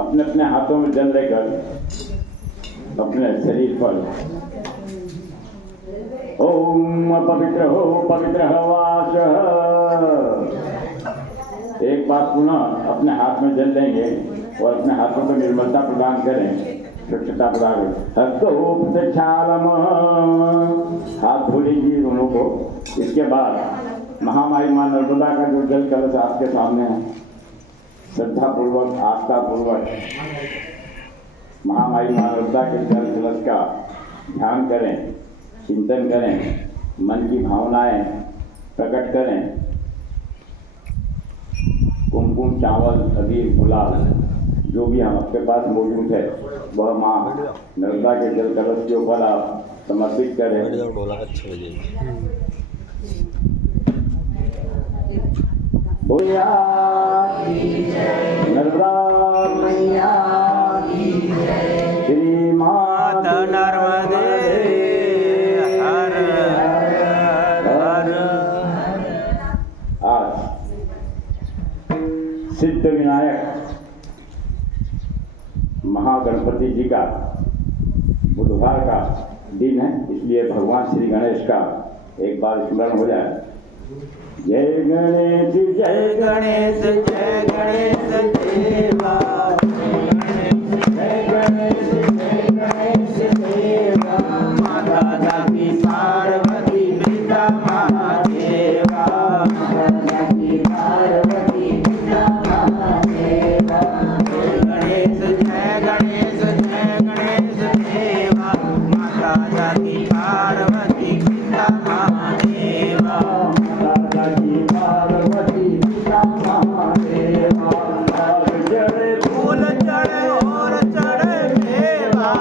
अपने अपने हाथों में जल लेकर अपने शरीर पर ओम पवित्र हो पवित्र वास। एक बार पुनः अपने हाथ में जल लेंगे और अपने हाथों को निर्मलता प्रदान करें, स्वच्छता प्रदान करें। हाथ धो लीजिए दोनों को। इसके बाद महामाई माँ नर्मदा का जो जल कलश आपके सामने है, श्रद्धा पूर्वक आस्था पूर्वक महामाई माँ नर्मदा के जल कलश का ध्यान करें, चिंतन करें, मन की भावनाएं प्रकट करें। कुमकुम, चावल, अबीर, गुलाल जो भी हम आपके पास मौजूद है वह माँ नर्मदा के जल कलश के ऊपर आप समर्पित करें। बोलिया नर्मदा मैया श्री माता नर्मदे हर हर। आज सिद्ध विनायक महागणपति जी का बुधवार का दिन है, इसलिए भगवान श्री गणेश का एक बार स्मरण हो जाए। जय गणेश जय गणेश जय गणेश देवा, जय गणेश देवा, माता दाती पार्वती पिता महादेवा, माता दाती पार्वती पिता महादेवा। गणेश देवा, माता जाती पार्वती पिता महादेवा। फूल चढ़े और चढ़े मेवा,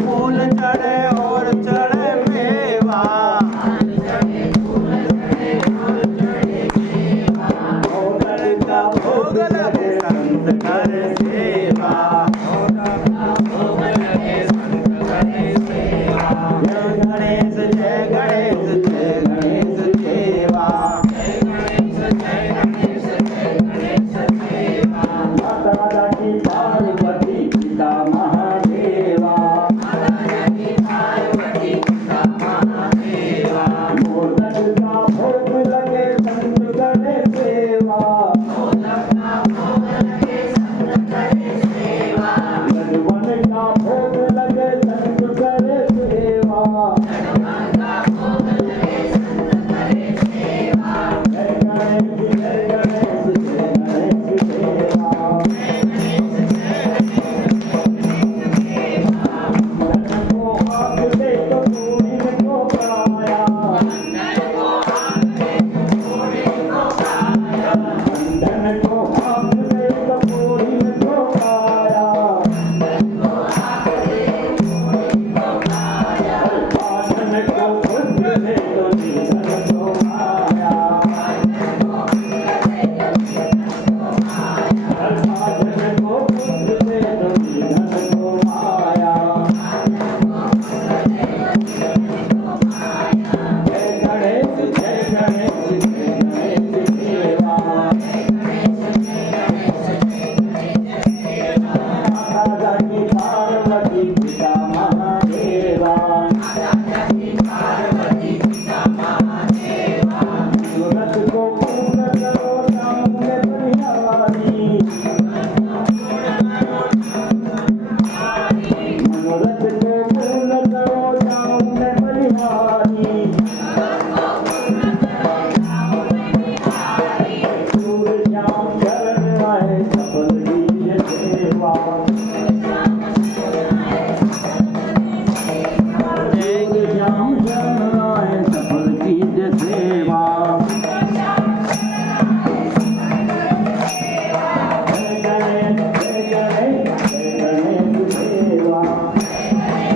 फूल चढ़े और चढ़े मेवा। भोग लगे संत कर सेवा, जय गणेश जय गणेश जय गणेश देवा। माता दाती पार्वती पिता महादेवा, मोदक का भोग लगे संत करे सेवा, लड्डूवन का भोग लगे संत करे सेवा। जय गणेश जय गणेश जय गणेश देवा, धन को हाथ दे तो पूरी को पाया, धन को हाथ दे तो पूरी को पाया, धन को खुद दे तो धन को पाया, धन को खुद दे तो धन को पाया। जय गणेश जय गणेश जय गणेश देवा, माता दाती पार्वती पिता महादेवा, सूरत को पूर्ण करो नाम में बलिहारी, मनोरथ को पूर्ण करो नाम में बलिहारी, सूर्य श्याम शरण आए सफल कीजिए सेवा, सूर्य श्याम शरण आए सफल कीजिए सेवा। जय गणेश जय गणेश जय गणेश देवा, जय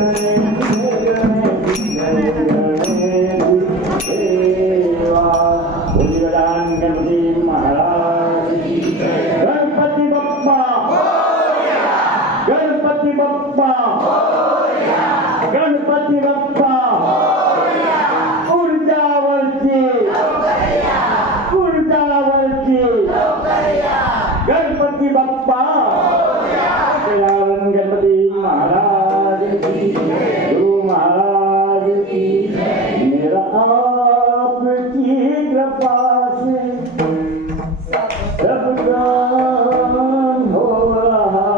गणेश जय गणेश जय गणेश देवा। बोलिए गजानन गणपति महाराज की जय। गणपति बप्पा, गणपति बप्पा, गणपति बप्पा, ऊर्जावरती, ऊर्जावरती, गणपति बप्पा, गजानन गणपति महाराज की, गुरु महाराज की। मेरा आपकी कृपा से सब काम हो रहा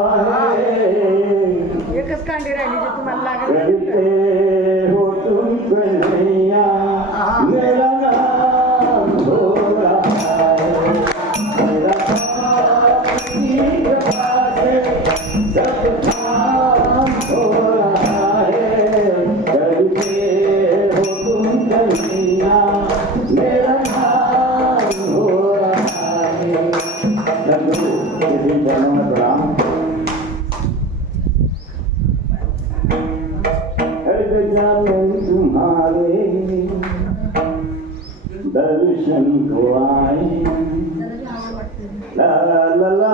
है, एकच कांडी राहिली जी तुम्हाला लागेल. कहते हो तुम कन्हैया मेरा नाम हो रहा है, मेरा आपकी कृपा शंको आए ला ला ला ला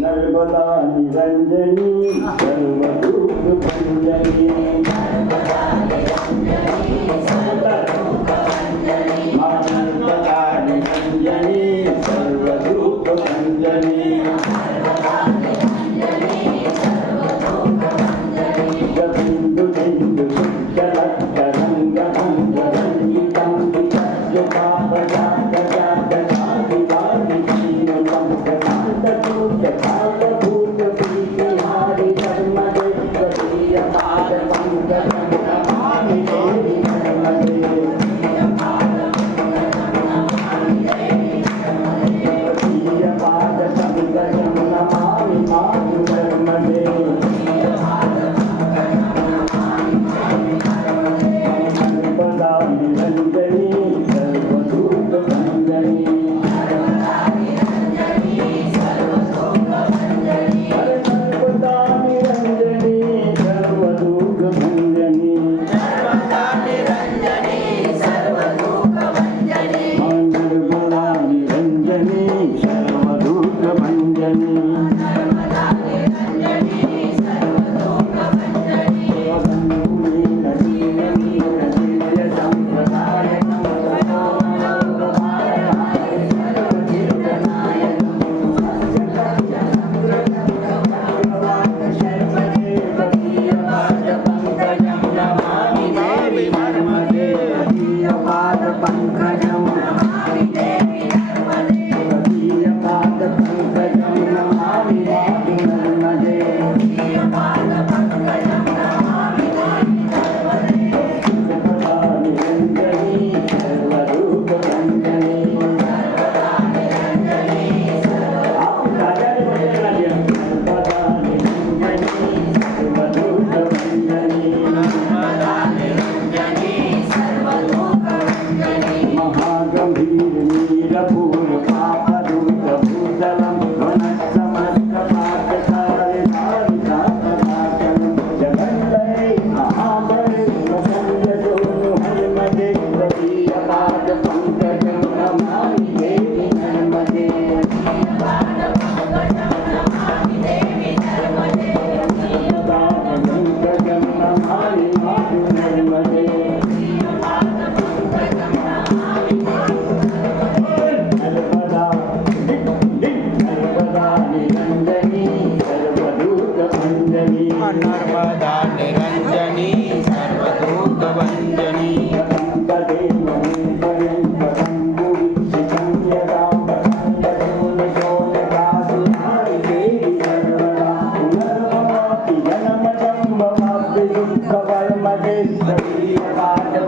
नर्मदा निरंजनी सर्वदुख भंजनी नर्मदा निरंजनी सर्वदुख भंजनी बिंदु बिंदु जलकरंग भंजरंगितं विजयता प्रजात जात जाति वाणि तीन पंकनाद दूत काल भूत प्रीति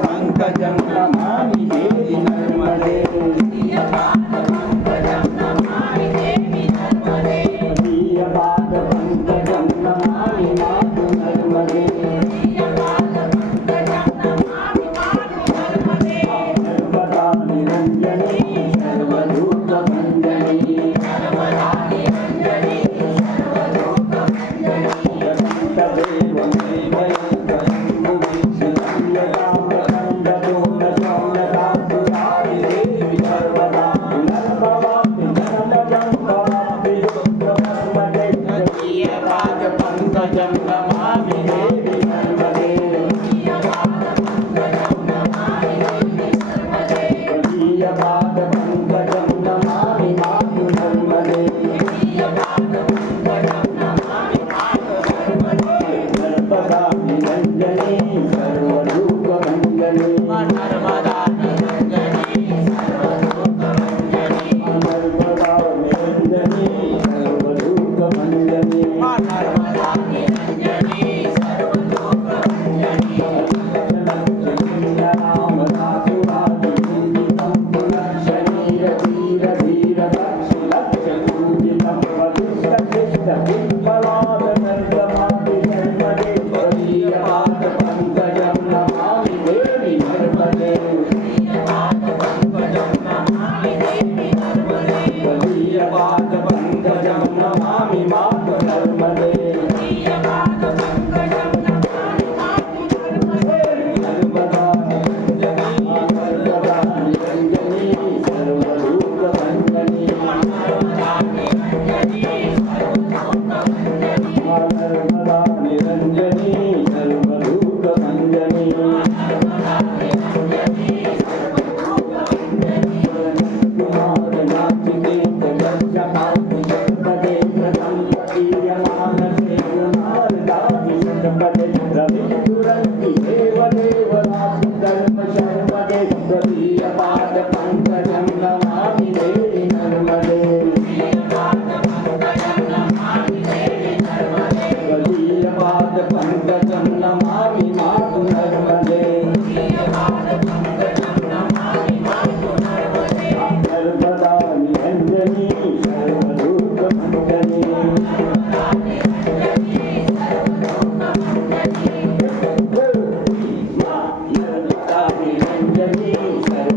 पंकजं नमामि देवी नर्मदे पंकजं नमामि मातु नर्मदे सर्वदा निरञ्जनी सर्वरूपभञ्जनी पंकजं नमामि देवी नर्मदे पंकजं नमामि मातु नर्मदे सर्वदा निरञ्जनी सर्वरूपभञ्जनी नर्मदा निरञ्जनी सर्वरूपभञ्जनी पंकजं नमामि देवी नर्मदे पंकजं नमामि मातु नर्मदे सर्वदा निरञ्जनी सर्वरूपभञ्जनी नर्मदा निरञ्जनी सर्वरूपभञ्जनी पंकजं नमामि देवी नर्मदे पंकजं नमामि मातु नर्मदे सर्वदा निरञ्जनी सर्वरूपभञ्जनी नर्मदा निरञ्जनी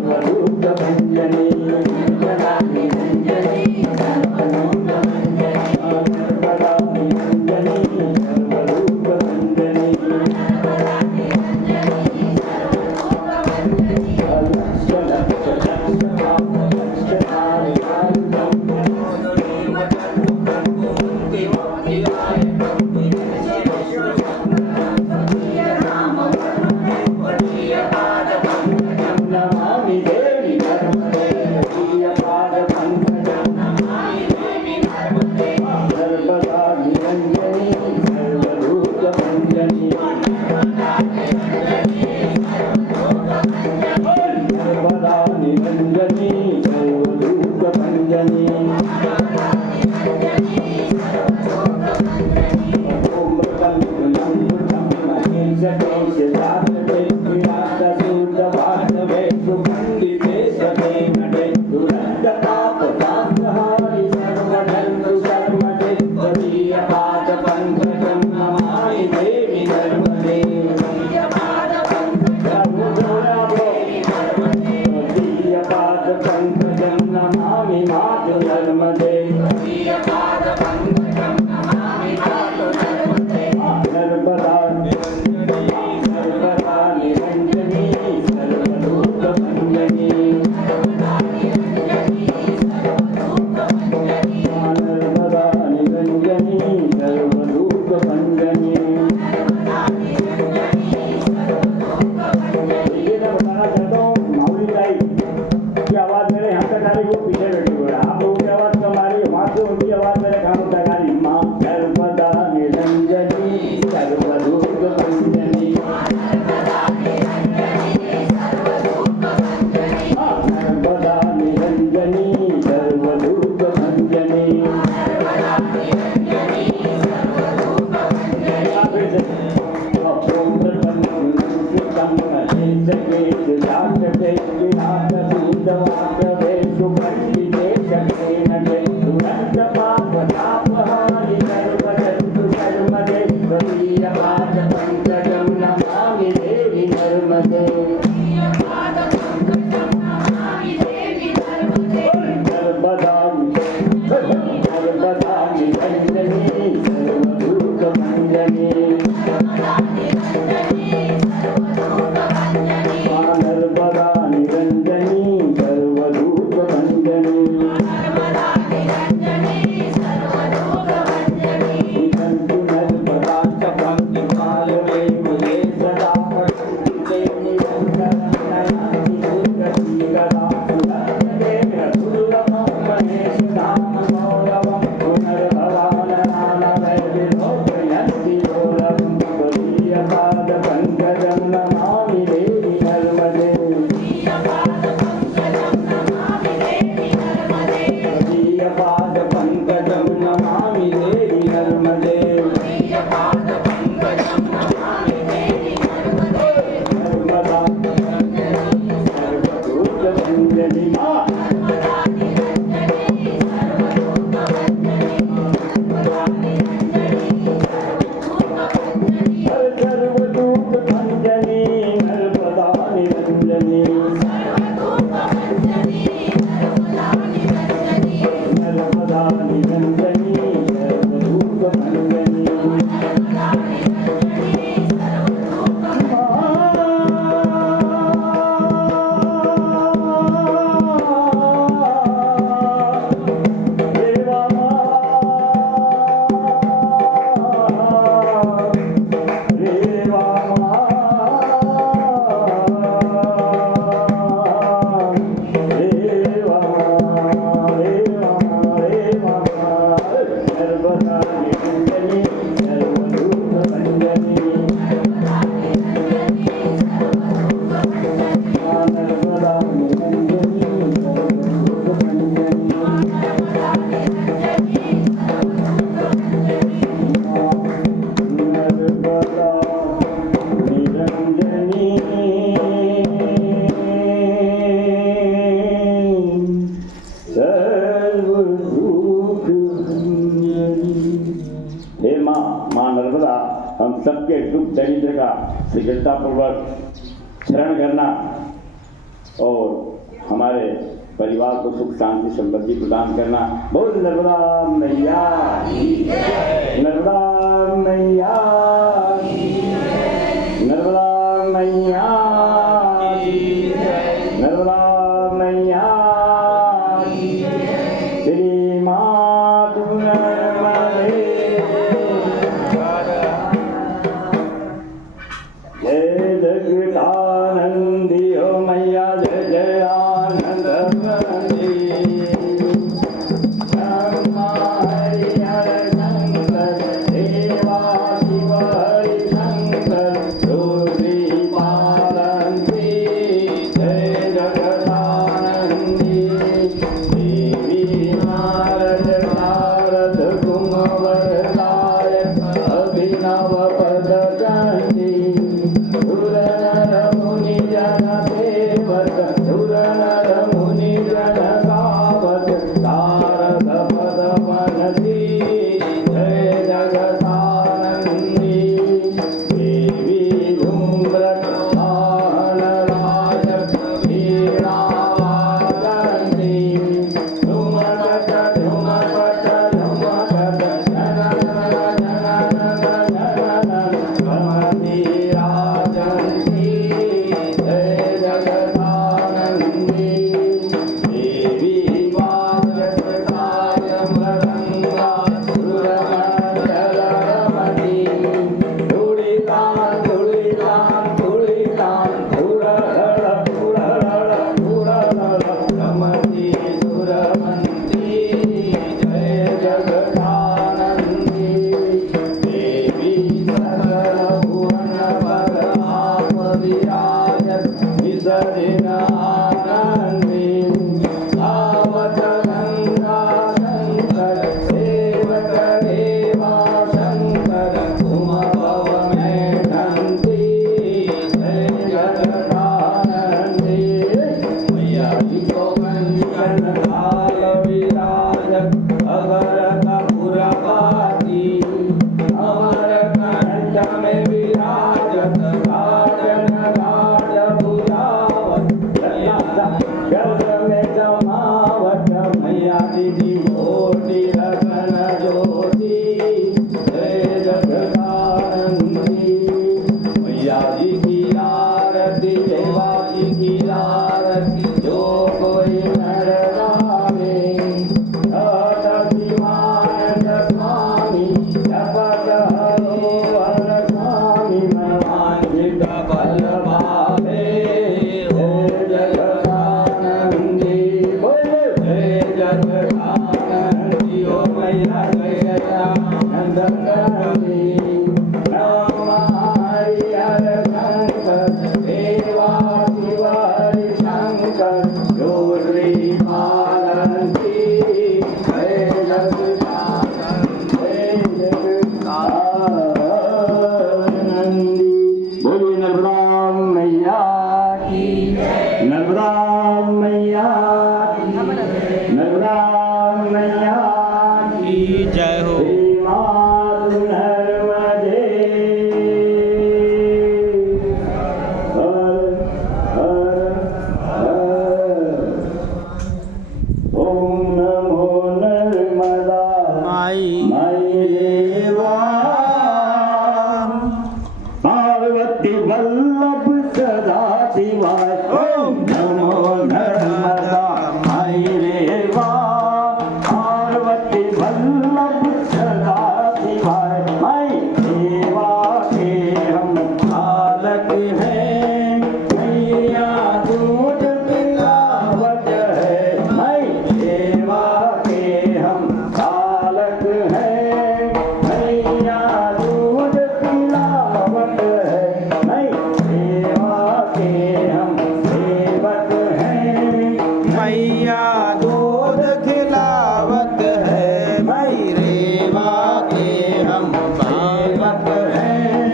वेदवाक्यवेषु पण्डिते शक्रेणके दुरन्तपापतापहारि सर्वजन्तु कर्मदे त्वदीयपादपङ्कजं नमामि देवि नर्मदे नर्मदा निरञ्जनी सर्वभूतमञ्जनी नर्मदा निरञ्जनी सर्वभूतमञ्जनी निरन्तु नर्मदा च भक्तिपालने मुदे सदा पठन्ते निरन्तरं नयामि दुर्गतिकदा सुरदेव दुर्लभं महेश धाम गौरवं पुनर्भवाननानवैर्विलोकयन्ति गौरवं त्वदीयपादपङ्कजं नमामि देवि नर्मदे त्वदीयपादपङ्कजं नमामि देवि नर्मदे नर्मदा सर्वभूतमञ्जनी सर्वभूतमञ्जनी नर्मदा निरञ्जनी नर्मदा निरञ्जनी सर्वभूतमञ्जनी हे माँ नर्मदा, हम सबके दुख दरिद्र का शीघ्रतापूर्वक शरण करना और हमारे परिवार को सुख शांति समृद्धि प्रदान करना। बोल नर्मदा मैया की जय। नर्मदा मैया की जय। नर्मदा मैया की जय। नर्मदा मैया की जय। श्री मातु नर्मदे जय जगदानंदी हो मैया जय जय आनंद ब्रह्मा हरि हर शंकर देवा शिव हरि शंकर दूरी पालंती जय जगदानंदी देवी नारद नारद कुंवर अभिनव पद जंती सुरनर मुनि जन सेवक सुरनर मुनि जन गावत तारक पद वनती जय जगदानंदी देवी धूम्रक आन राजक वीणा वादंती धुमकट धुमकट धुमकट जनन जनन जनन रमती राजंती जय जगदानंदी देवी वाजत काय मृदंगा सुरमंडलमती धूलिकां धूलिकां धूलिकां धूरहर धूरहर धूरहर रमती सुरमंती जय जगदानंदी देवी सकल भुवन पद आप विराजत विसरिन आनंदी आवत गंगा शंकर सेवक देवा शंकर तुम भव में ढंती जय जगदानंदी मैया जी को जो श्री पालकी है जग नंदी। बोलिए नर्मदा मैया की, नर्मदा मैया की, नर्मदा मैया की जय हो। श्री मातु नर्मदे। हर हर हर। ओम नमो नर्मदा माई माई देवा। पार्वती वल्लभ सदा शिवाय। ओम नमो नर्मदा माई देवा। पार्वती वल्लभ सदा शिवाय। माई देवा के हम बालक हैं, मैया दूध पिलावत है। माई देवा के हम बालक हैं, मैया दूध पिलावत है। माई देवा के हम सेवक हैं, मैया दूध खिलावत है। मई रेवा के हम सेवक हैं,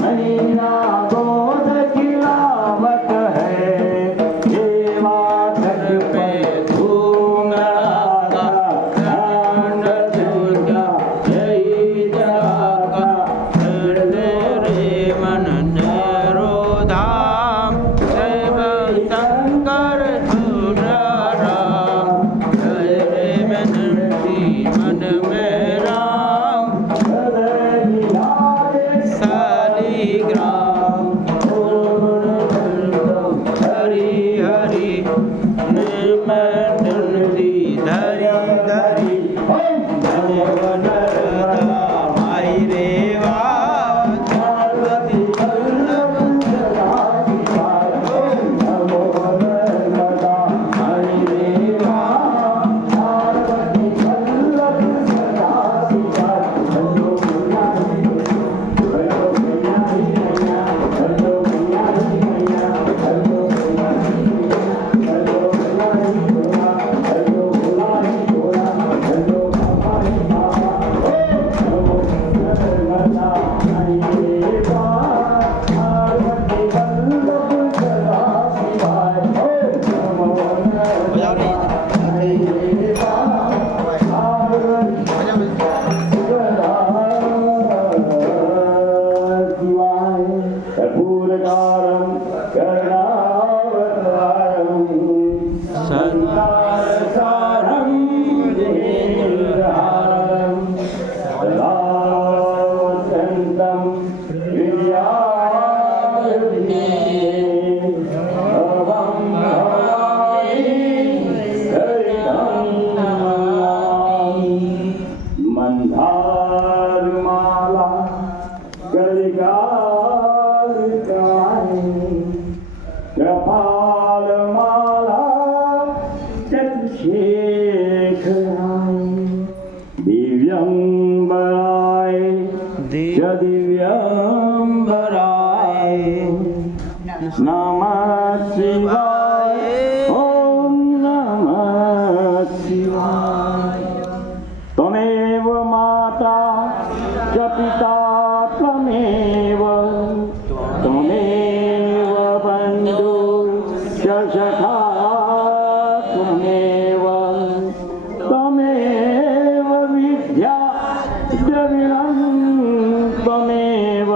मैया दूध खिलावत है। देवा छठ पे धूंगा कांड दुर्गा जय जागा। रे मन नेरो धाम शिव शंकर सुराराम। जय रे मन मन में राम शालिग्राम। हरि हरि नेम धरि धरि धरि। नमो नर्मदा माई रेवा। पार्वती वल्लभ सदा शिवाय। नमो नर्मदा हरि देवा। पार्वती वल्लभ सदा शिवाय। चलो मैया चलो मैया मैया चलो मैया मैया चलो मैया चलो मैया चलो भोला भोला चलो बाबा बाबा। नमो नर्मदा हरि देवा। पार्वती वल्लभ सदा शिवाय। नमो नर्मदा हरि देवा। पार्वती शिवाय। कर्पूरकारं करुणावतारं संसारसारं भुजगेन्द्रहारं सदा वसन्तं हृदयारविन्दे। भवं भवानी सरितं नमामि। मंदारमाला कलिकालिकानि। कृपालमाला चतुर्शेखराणि। दिव्यंबराय च दिव्यंबराय नमः शिवाय। ओम नमः शिवाय। त्वमेव माता च पिता त्वमेव। त्वमेव बन्धु च सखा त्वमेव। त्वमेव विद्या द्रविणं त्वमेव।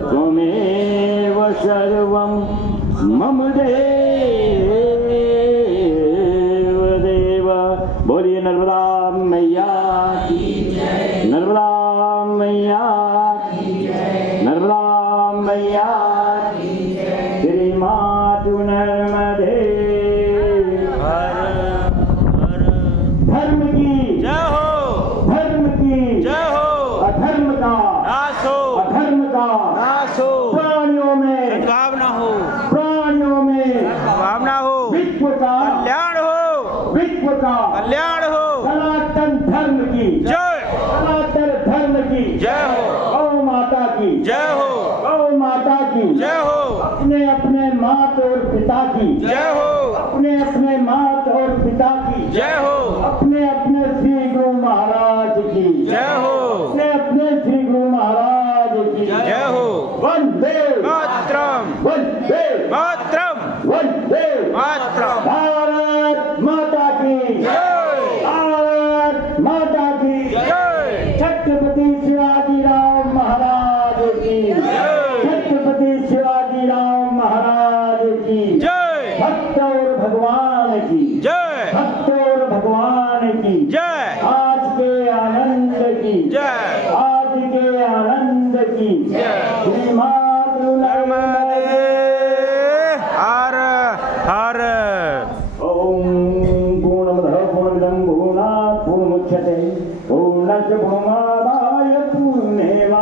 त्वमेव सर्वं मम देव देव। बोलिए नर्मदा मैया की, नर्मदा मैया की, नर्मदा मैया की। श्री मातु नर्मदे। धर्म की जय हो। धर्म की जय हो। अधर्म का नाश हो। अधर्म का नाश हो। प्राणियों में सद्भावना हो। प्राणियों में भावना हो। विश्व का कल्याण हो। विश्व का कल्याण हो। सनातन धर्म की जय। सनातन धर्म की जय हो। गौ माता की जय हो। गौ माता की जय हो। अपने अपने माता और पिता की जय हो। अपने पिता की जय हो। अपने अपने श्री गुरु महाराज की जय हो। अपने अपने श्री गुरु महाराज की जय हो। वंदे मातरम। वंदे मातरम। वंदे मातरम। भारत माता की जय। भारत माता की जय। छत्रपति शिवाजी राव महाराज की छत्रपति शिवाजी राव महाराज की जय। भक्त और भगवान की जय। भक्त और भगवान की जय। आज के आनंद की जय। आज के आनंद की जय। श्री मातृ नर्मदे हर हर। ओम पूर्णमदः पूर्णमिदं पूर्णात् पूर्णमुदच्यते पूर्णस्य पूर्णमादाय पूर्णमेवावशिष्यते।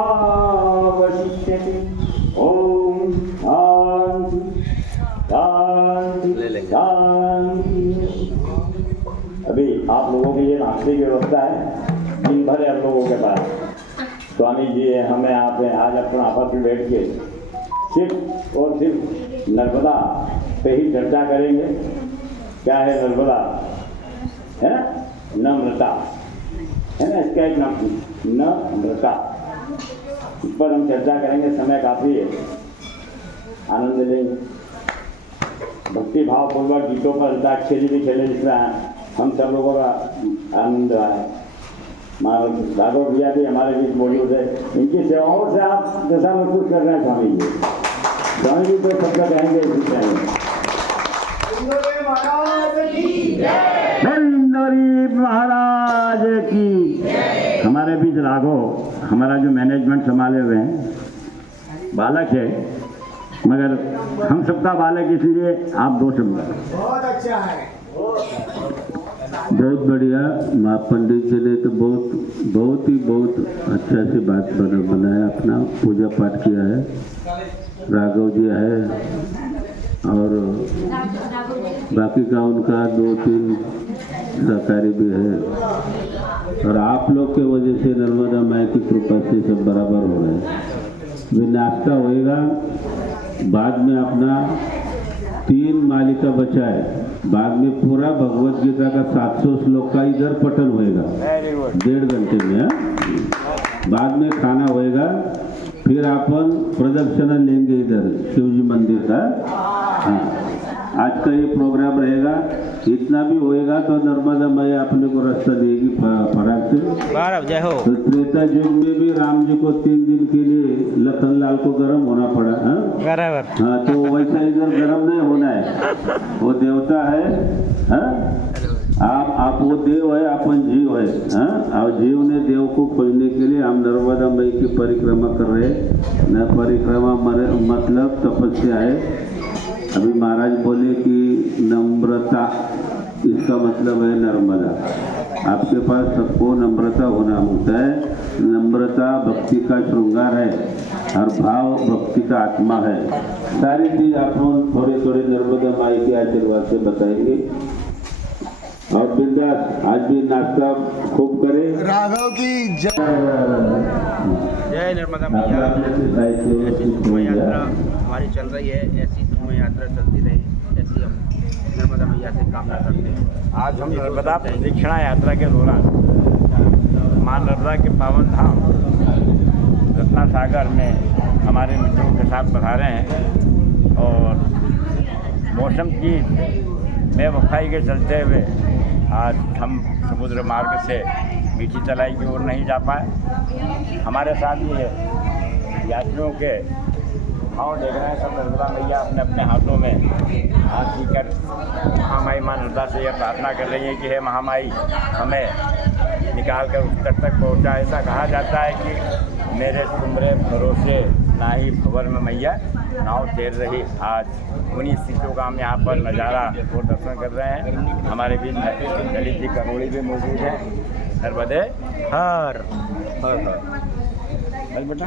ओम शांति शांति शांति। अभी आप लोगों की ये नाश्ते की व्यवस्था है दिन भर है आप लोगों के पास। स्वामी जी हमें आप आज अपना आपस में बैठ के सिर्फ और सिर्फ नर्मदा पे ही चर्चा करेंगे। क्या है नर्मदा, है ना, नम्रता है ना, इसका एक नाम नम्रता। इस पर हम चर्चा करेंगे, समय काफी है, आनंद लेंगे। भक्ति भाव पूर्वक गीतों पर अंताक्षरी भी खेले जिसमें हम सब लोगों का आनंद आए। राघव भैया भी हमारे बीच मौजूद है, इनकी सेवाओं से आप जैसा महसूस कर रहे हैं स्वामी जी। स्वामी जी तो सबका कहेंगे इसी टाइम नरेंद्र महाराज की। हमारे बीच राघव हमारा जो मैनेजमेंट संभाले हुए हैं, बालक है मगर हम सबका बालक, इसलिए आप दो शब्द। बहुत अच्छा है। बहुत बढ़िया। माँ पंडित जी ने तो बहुत अच्छा से बात बनाया, अपना पूजा पाठ किया है। राघव जी है और बाकी का उनका 2-3 सहकारी भी है और आप लोग के वजह से नर्मदा माई की कृपा से सब बराबर हो रहे हैं। भी नाश्ता होएगा, बाद में अपना 3 मालिका बचा है, बाद में पूरा भगवत गीता का 700 श्लोक का इधर पठन होएगा 1.5 घंटे में। बाद में खाना होएगा, फिर अपन प्रदक्षिणा लेंगे इधर शिवजी मंदिर का। हाँ, आज का ये प्रोग्राम रहेगा। इतना भी होएगा तो नर्मदा मैया अपने को रास्ता देगी फराक से। जय हो। तो त्रेता युग में भी राम जी को 3 दिन के लिए लखन लाल को गर्म होना पड़ा। बराबर। हाँ, तो वैसा इधर गर्म नहीं होना है, वो देवता है। हाँ, आप वो देव है, अपन जीव है। हाँ, और जीव ने देव को खोजने के लिए हम नर्मदा मई की परिक्रमा कर रहे हैं। न परिक्रमा मतलब तपस्या है। अभी महाराज बोले कि नम्रता, इसका मतलब है नर्मदा। आपके पास सबको नम्रता होना होता है। नम्रता भक्ति का श्रृंगार है और भाव भक्ति का आत्मा है। सारी चीज आप थोड़े नर्मदा माई के आशीर्वाद से बताएंगे। और बिंदास आज भी नाश्ता खूब करें। राघव की जय। जय नर्मदा मैया। ऐसी सुखमय यात्रा हमारी चल रही है, ऐसी सुखमय यात्रा चलती रही, ऐसी हम नर्मदा मैया से कामना करते हैं। आज हम नर्मदा प्रदक्षिणा यात्रा के दौरान माँ नर्मदा के पावन धाम रत्ना सागर में हमारे मित्रों के साथ पधारे हैं और मौसम की बेवफाई के चलते हुए आज हम समुद्र मार्ग से मीठी तलाई की ओर नहीं जा पाए। हमारे साथ ये यात्रियों के भाव देख रहे हैं। सब नर्मदा मैया अपने अपने हाथों में हाथ लेकर महामाई माँ नर्मदा से यह प्रार्थना कर रही है कि हे महामाई, हमें निकाल कर उस तट तक पहुँचा। ऐसा कहा जाता है कि मेरे तुमरे भरोसे ना ही भंवर में मैया नाव तैर रही। आज उन्हीं स्थितियों का हम यहाँ पर नज़ारा और दर्शन कर रहे हैं। हमारे बीच ललित जी करोड़ी भी मौजूद है। नर्मदे हर हर हर बेटा।